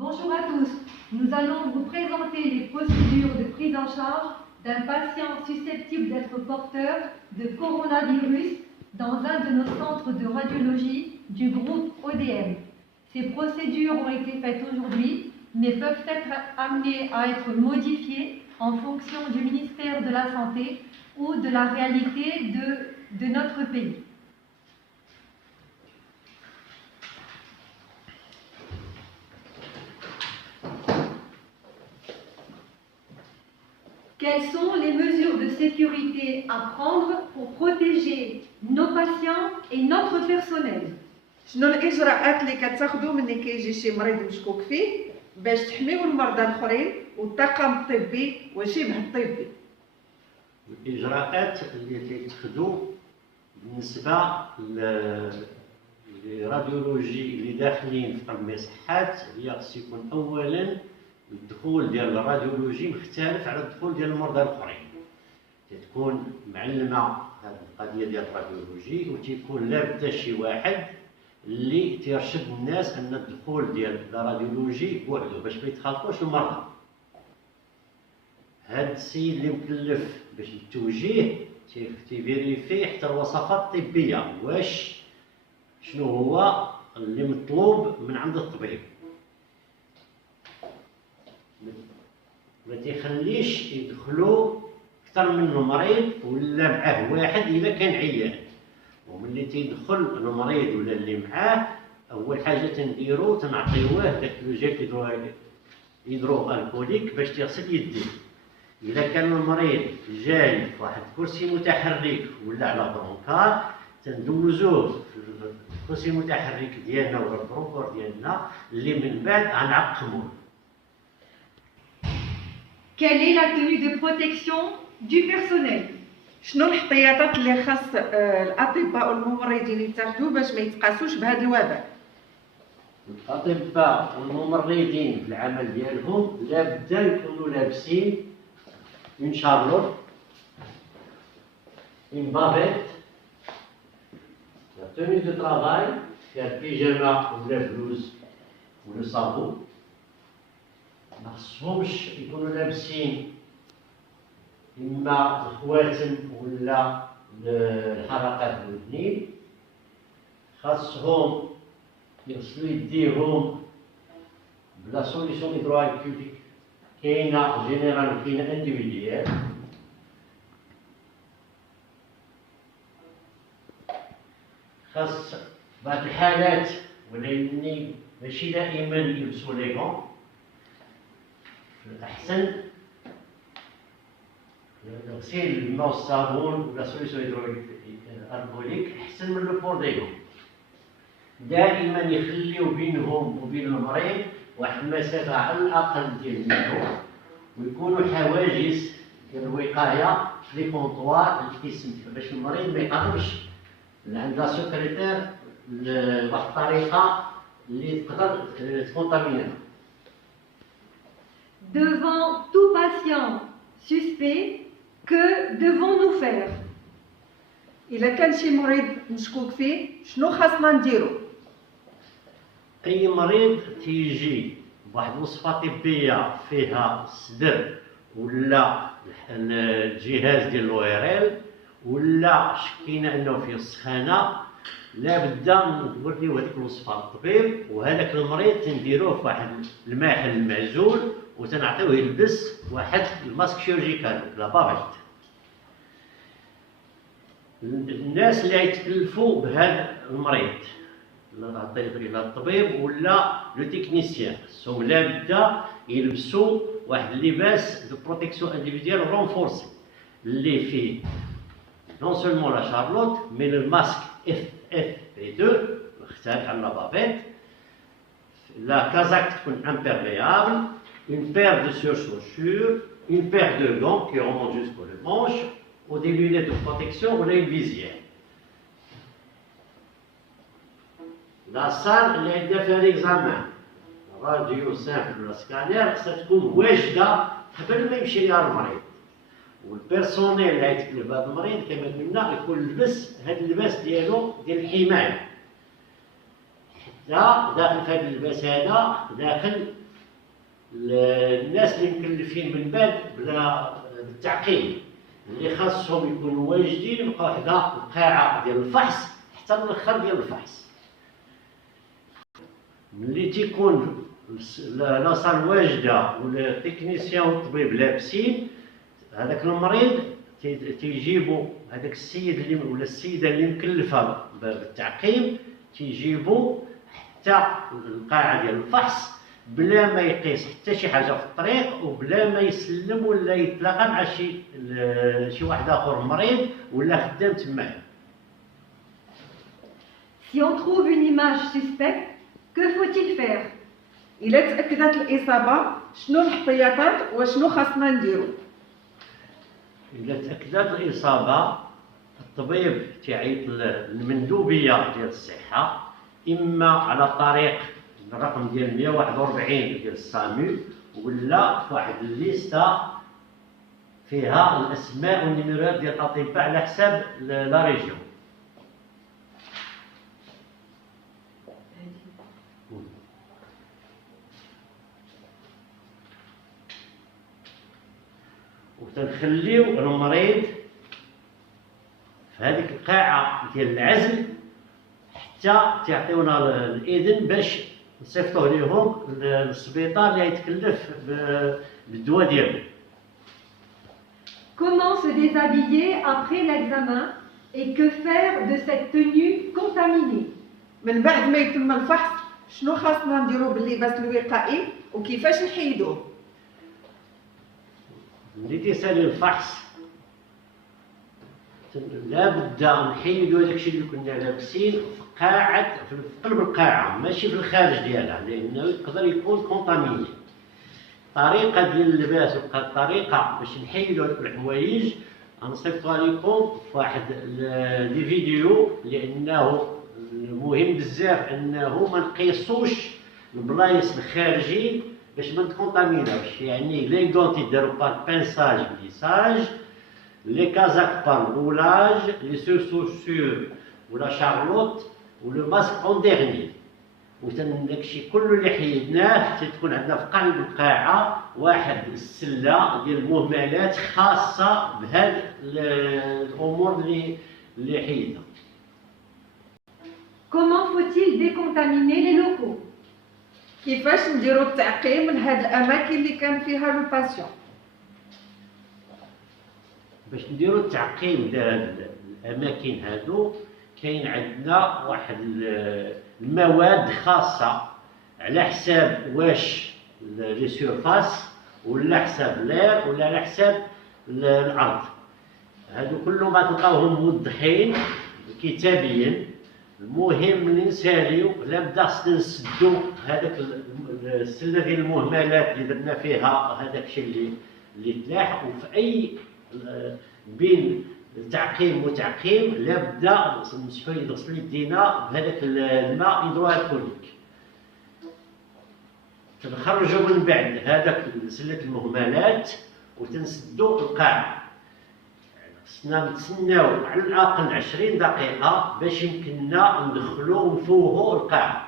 Bonjour à tous. Nous allons vous présenter les procédures de prise en charge d'un patient susceptible d'être porteur de coronavirus dans un de nos centres de radiologie du groupe ODM. Ces procédures ont été faites aujourd'hui, mais peuvent être amenées à être modifiées en fonction du ministère de la Santé ou de la réalité de notre pays. Quelles sont les mesures de sécurité à prendre pour protéger nos patients et notre personnel? شنو الاجراءات اللي كتاخذوا ملي كيجي شي مريض مشكوك فيه باش تحميو المرضى الاخرين والطاقم الطبي وشبه الطبي؟ الاجراءات اللي كيتخذوا بالنسبه للراديولوجي اللي داخلين في قلب المصحات هي خص يكون اولا الدخول ديال الراديولوجي مختلف على الدخول ديال المرضى الاخرين. تكون معلمه هذه القضيه ديال الراديولوجي وتيكون لابد شي واحد اللي تيرشد الناس ان الدخول ديال الراديولوجي بوحدو باش ما يتخلطوش المرضى. هذا السيد اللي مكلف باش التوجيه تيفيريفي حتى الوصفات الطبيه واش شنو هو اللي مطلوب من عند الطبيب. ما تيخليش يدخلوا اكثر من مريض ولا معاه واحد الا كان عيان. وملي تيدخل المريض ولا اللي معاه اول حاجه تنديرو تنعطيوه داك الجيل هيدرو الكوليك باش تغسل يديه. اذا كان المريض جاي في واحد الكرسي متحرك ولا على برونكار تندوزوه في الكرسي المتحرك ديالنا ولا البرونكور ديالنا اللي من بعد غنعقموه. Quelle est la tenue de protection du personnel? شنو الاحتياطات اللي خاص الاطباء والممرضين يتاخذوا باش ما يتقاسوش بهذا الوباء؟ الاطباء والممرضين في العمل ديالهم لابد يكونوا لابسين اون شارلوت، اون بافيت، لا توني دو طرافاي فيها البيجاما ولا بلوز ولا صابو. ما خصهمش يكونوا لابسين اما الخواتم ولا الحلقات الودنين. خاصهم يغسلوا يديهم بلا سوليسيون هيدروالكوليك كاينه جينيرال وكاينه انديفيديال. خاص بعض الحالات ولكن ماشي دائما يلبسوا لي غون. الأحسن غسيل الماء والصابون ولا سوليسيون هيدروالكوليك أحسن من لو بورديغون. دائما يخليو بينهم وبين المريض واحد المسافة على الأقل ديال متر ويكونوا حواجز ديال الوقاية في لي كونطوار القسم باش المريض ما يقربش عند لا سكرتير بواحد الطريقة اللي تقدر تكونتامينا. Devant tout patient suspect, que devons-nous faire? الا كان شي مريض مشكوك فيه شنو خاصنا نديرو؟ اي مريض تيجي بواحد الوصفه طبيه فيها الصدر ولا الجهاز ديال لويريل ولا شكينا انه فيه السخانه لابد نوريو هذيك الوصفه للطبيب. وهذاك المريض تنديروه في واحد المحل المعزول وتنعطيوه يلبس واحد الماسك شيرجيكال لا بافيت. الناس اللي يتكلفوا بهذا المريض لا الطبيب ولا لو تكنيسيان سو لابد يلبسوا واحد اللباس دو بروتيكسيون انديفيديال رونفورسي اللي فيه نون سولمون لا شارلوت مي الماسك اف بي 2 مختلف على لا بافيت. لا كازاك تكون امبيرميابل، une paire de surchaussures, une paire de gants qui remontent jusqu'aux manches, ou des lunettes de protection ou une visière. La salle اللي عندها فيها l'examen, راديو سامبل ولا سكانير خصها تكون واجده قبل ما يمشي لها المريض. والبيرسونيل اللي غيتكلف بهذا المريض كما قلنا يكون لبس هذا اللباس ديالو ديال الحمايه. حتى داخل في هذا اللباس هذا داخل الناس اللي مكلفين من بعد بالتعقيم اللي خاصهم يكونوا واجدين يبقى وحده القاعه ديال الفحص حتى الاخر ديال الفحص. ملي تيكون لاصال واجده والتكنيسيان والطبيب لابسين، هذاك المريض تيجيبوا هذاك السيد اللي ولا السيده اللي مكلفه بالتعقيم، تيجيبوا حتى القاعه ديال الفحص بلا ما يقيس حتى شي حاجه في الطريق، وبلا ما يسلم ولا يتلاقى مع شي واحد اخر مريض ولا خدام تماه. Si on trouve une image suspecte, que faut-il faire? الا تاكدت الاصابه شنو الاحتياطات وشنو خاصنا نديرو؟ إذا تأكدت الإصابة الطبيب تعيط للمندوبية ديال الصحة، إما على طريق الرقم ديال 141 ديال السامو، ولا في واحد الليسته فيها الأسماء والنيميروات ديال الأطباء على حساب لا ريجيون. وتنخليو المريض في هذيك القاعة ديال العزل حتى تعطيونا الإذن باش نصيفطوه ليهم للسبيطار اللي يتكلف بالدواء ديالو. Comment se déshabiller après l'examen et que faire de cette tenue contaminée? من بعد ما يتم الفحص شنو خاصنا نديرو باللباس الوقائي وكيفاش نحيدوه؟ ملي تيسالي الفحص لابد نحيدو داكشي اللي كنا لابسين في قاعة في قلب القاعة ماشي في الخارج ديالها، لأنه يقدر يكون كونتاميني. الطريقة ديال اللباس الطريقة باش نحيدو هاد الحوايج غنصيفطوها لكم في واحد لي فيديو، لأنه مهم بزاف أنه ما نقيسوش البلايص الخارجيين باش ما نكونتاميناوش. يعني لي غون تيدارو بار بانساج بليساج، لي كازاك بار رولاج، لي سوسور ولا شارلوت ولو ماسك اون ديرني. داكشي كله اللي حيدناه تتكون عندنا في قلب القاعه واحد السله ديال المهملات خاصه بهاد الامور اللي حيدنا. Comment faut-il décontaminer les locaux? كيفاش نديرو التعقيم من هاد الاماكن اللي كان فيها لو باسيون؟ باش نديرو التعقيم ديال الاماكن هادو كاين عندنا واحد المواد خاصه على حساب واش لي سيرفاس ولا حساب لير ولا على حساب الارض. هادو كلهم غتلقاوهم موضحين كتابيا. المهم ملي نساليو لابد خصنا نسدو هذاك السله ديال المهملات اللي درنا فيها هذاك الشيء اللي تلاح. وفي اي بين تعقيم وتعقيم لابد نغسلو يدينا بهذاك الماء هيدروالكوليك. تنخرجوا من بعد هذاك سله المهملات وتنسدو القاعه. خصنا نتسناو على الاقل 20 دقيقه باش يمكننا ندخلو ونفوهو القاعه.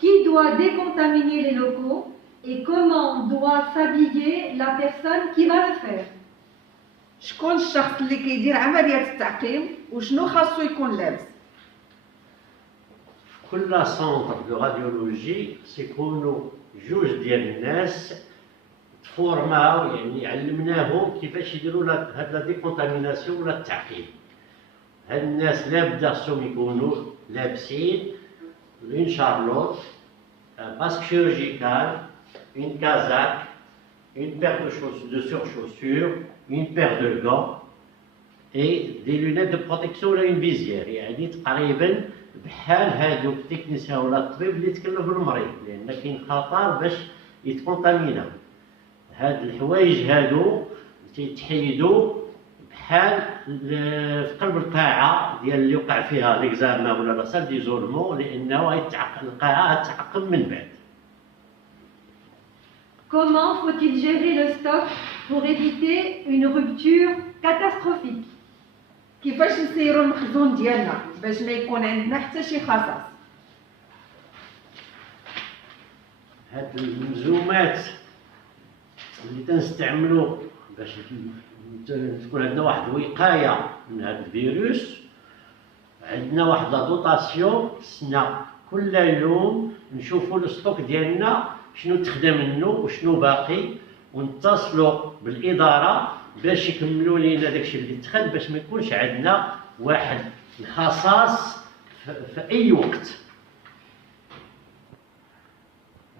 Qui doit décontaminer les locaux et comment doit s'habiller la personne qui va le faire? شكون الشخص اللي كيدير عملية التعقيم وشنو خاصو يكون لابس؟ في كل سونتر دو راديولوجي سيكونوا جوج ديال الناس تفورماو، يعني علمناهم كيفاش يديروا هاد لا ديكونتاميناسيون ولا التعقيم. هاد الناس لابد خصهم يكونوا لابسين اون شارلوت، ماسك شيرورجيكال، اون كازاك، اون بير دو سورشوسور، une paire de gants et des lunettes de protection ولا une visière. يعني تقريبا بحال هادوك التكنيسيان ولا الطبيب اللي يتكلفوا المريض، لان كاين خطر باش يتكونتامينا. هاد الحوايج هادو تيتحيدوا بحال في قلب القاعه ديال اللي وقع فيها ليكزامان ولا لا سال ديزولمون، لانه القاعه غتعقم من بعد. Comment faut-il gérer le stock pour éviter une rupture catastrophique? كيفاش نسيروا المخزون ديالنا باش ما يكون عندنا حتى شي خصاص؟ هاد المزومات اللي تنستعملوا باش تكون عندنا واحد الوقايه من هاد الفيروس، عندنا واحد لا دوطاسيون خصنا كل يوم نشوفوا الستوك ديالنا شنو تخدم منه وشنو باقي، ونتصلوا بالاداره باش يكملوا لينا داكشي اللي تخد، باش ما يكونش عندنا واحد الخصاص في اي وقت.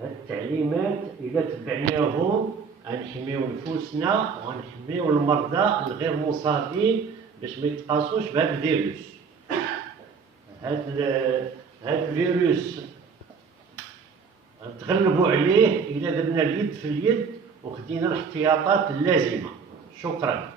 هاد التعليمات الا تبعناهم غنحميو نفوسنا وغنحميو المرضى الغير مصابين باش ما يتقاسوش بهذا الفيروس. هاد الفيروس تغلبوا عليه الا درنا اليد في اليد وخدينا الاحتياطات اللازمه. شكرا.